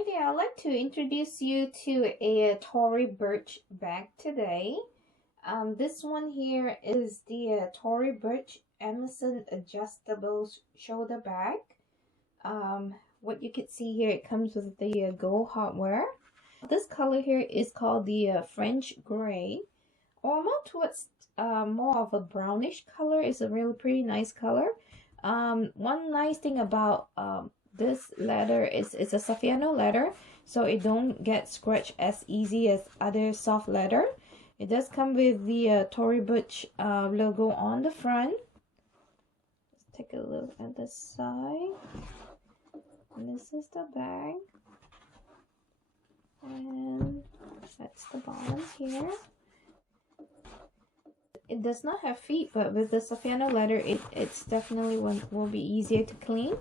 Hi there, I'd like to introduce you to a Tory Burch bag today. This one here is the Tory Burch Emerson adjustable shoulder bag. What you can see here, it comes with the gold hardware. This color here is called the French gray, or more towards more of a brownish color. It's a really pretty nice color. One nice thing about this leather is it's a Saffiano leather, so it don't get scratched as easy as other soft leather. It does come with the Tory Burch logo on the front. Let's take a look at the side. And this is the bag, and that's the bottom here. It does not have feet, but with the Saffiano leather, it's definitely will be easier to clean.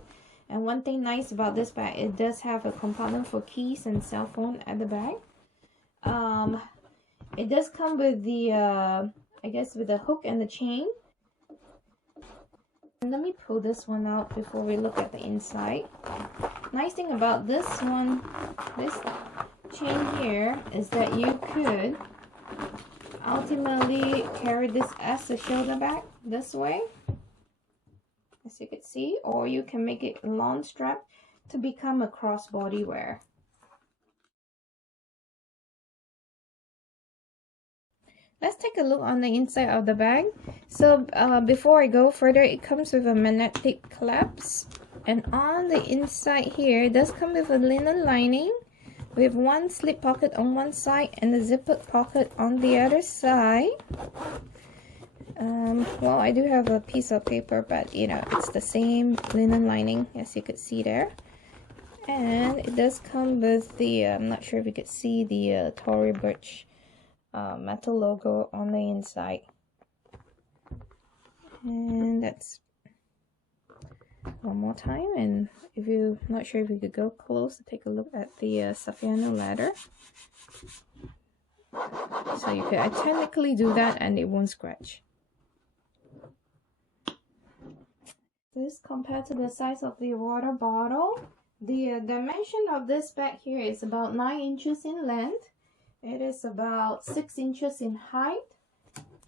And one thing nice about this bag, it does have a compartment for keys and cell phone at the back. It does come with the, I guess with the hook and the chain. And let me pull this one out before we look at the inside. Nice thing about this one, this chain here, is that you could ultimately carry this as a shoulder bag this way, as you can see, or you can make it long strap to become a crossbody wear. Let's take a look on the inside of the bag. So before I go further, it comes with a magnetic clasp, and on the inside here, it does come with a linen lining with one slip pocket on one side and a zippered pocket on the other side. Well, I do have a piece of paper, but you know, it's the same linen lining as you could see there. And it does come with the, I'm not sure if you could see the Tory Burch metal logo on the inside. And that's one more time, and if you're not sure if you could go close to take a look at the Saffiano leather. So you could technically do that and it won't scratch. This compared to the size of the water bottle, the dimension of this bag here is about 9 inches in length. It is about 6 inches in height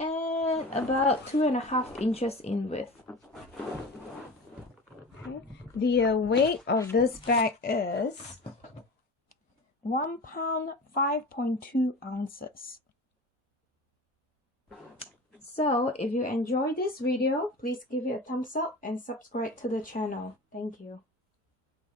and about 2.5 inches in width. Okay. The weight of this bag is 1 pound 5.2 ounces. So if you enjoyed this video, please give it a thumbs up and subscribe to the channel. Thank you.